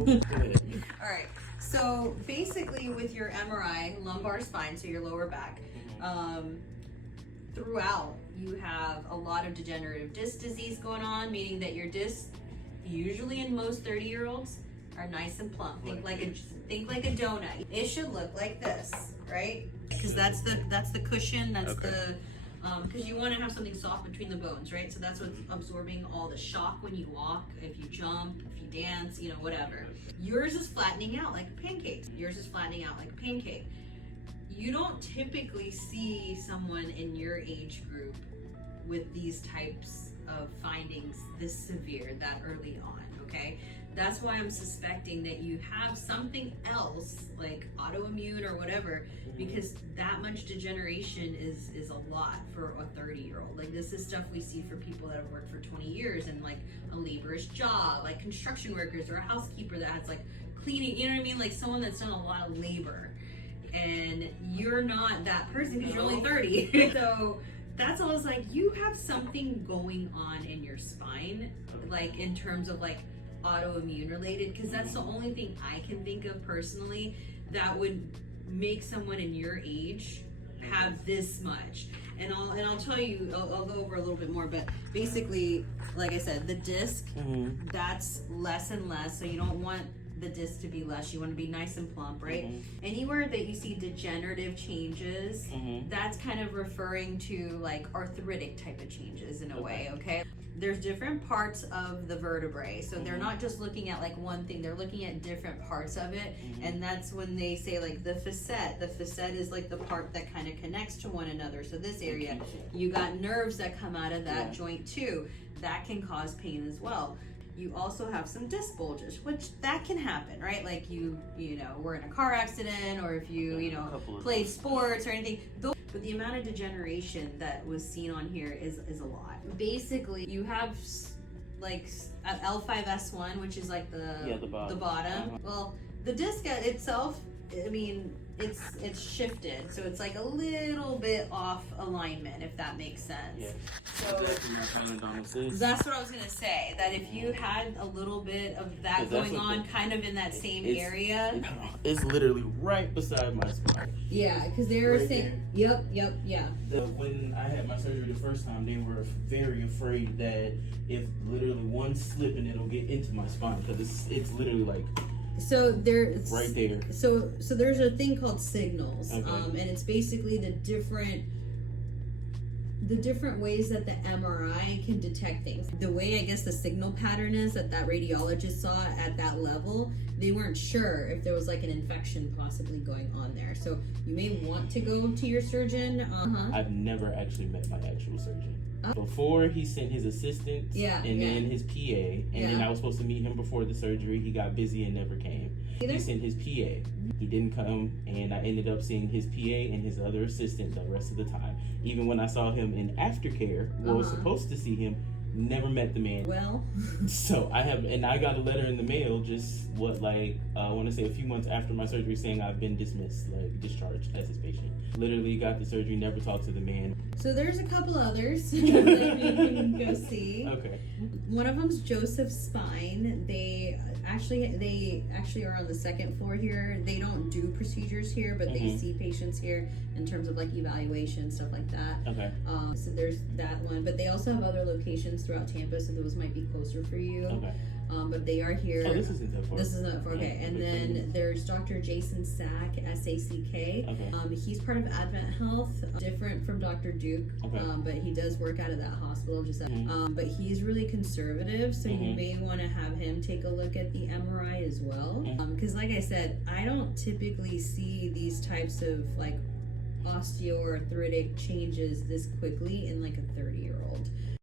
All right. So basically, with your MRI, lumbar spine, so your lower back, throughout you have a lot of degenerative disc disease going on, meaning that your discs, usually in most 30-year-olds, are nice and plump. Think like a donut. It should look like this, right? Because that's the cushion. That's the because you want to have something soft between the bones, right? So that's what's absorbing all the shock when you walk, if you jump, if you dance, you know, whatever. Yours is flattening out like pancakes. Yours is flattening out like a pancake. You don't typically see someone in your age group with these types of findings this severe that early on, okay? That's why I'm suspecting that you have something else like autoimmune or whatever, because that much degeneration is a lot for a 30-year-old. Like, this is stuff we see for people that have worked for 20 years and like a laborious job, like construction workers or a housekeeper that has like cleaning, you know what I mean? Like someone that's done a lot of labor. And you're not that person because you're only 30. So that's all. I was like, you have something going on in your spine, like in terms of like autoimmune related, because that's the only thing I can think of personally that would make someone in your age have this much. And I'll tell you, I'll go over a little bit more, but basically, like I said, the disc, that's less and less. So you don't want the disc to be less. You want to be nice and plump, right? Anywhere that you see degenerative changes, that's kind of referring to like arthritic type of changes in a way, okay? There's different parts of the vertebrae, so they're not just looking at like one thing, they're looking at different parts of it, and that's when they say like the facet. The facet is like the part that kind of connects to one another. So this area, you got nerves that come out of that joint too. That can cause pain as well. You also have some disc bulges, which that can happen, right? Like you know, were in a car accident, or if you know, played sports or anything. But the amount of degeneration that was seen on here is a lot. Basically, you have like L5S1, which is like the bottom. Well, the disc itself, I mean, it's shifted, so it's like a little bit off alignment, if that makes sense. So that's what I was gonna say, that if you had a little bit of that going on kind of in that same area. It's literally right beside my spine. Yeah, because they were saying, yep. When I had my surgery the first time, they were very afraid that if literally one slip and it'll get into my spine, because it's literally like, so there's right there. So there's a thing called signals, and it's basically the different ways that the MRI can detect things. The way I guess the signal pattern is that radiologist saw at that level, they weren't sure if there was like an infection possibly going on there. So you may want to go to your surgeon. I've never actually met my actual surgeon. Before, he sent his assistant and then his PA, and then I was supposed to meet him before the surgery. He got busy and never came. He sent his PA. He didn't come, and I ended up seeing his PA and his other assistant the rest of the time. Even when I saw him in aftercare, was supposed to see him, never met the man. Well, so I got a letter in the mail just I want to say a few months after my surgery saying I've been dismissed, like discharged as his patient. Literally got the surgery, never talked to the man. So there's a couple others that we can go see. Okay. One of them's Joseph's Spine. They actually are on the second floor here. They don't do procedures here, but they see patients here in terms of like evaluation, stuff like that. Okay. So there's that one, but they also have other locations throughout Tampa, so those might be closer for you. Okay. But they are here. Oh, this isn't that far. This isn't that far. Okay. And then there's Dr. Jason Sack, S-A-C-K. Okay. He's part of Advent Health, different from Dr. Duke, but he does work out of that hospital. But he's really conservative, so you may want to have him take a look at the MRI as well. Because like I said, I don't typically see these types of like osteoarthritic changes this quickly in like a 30-year-old.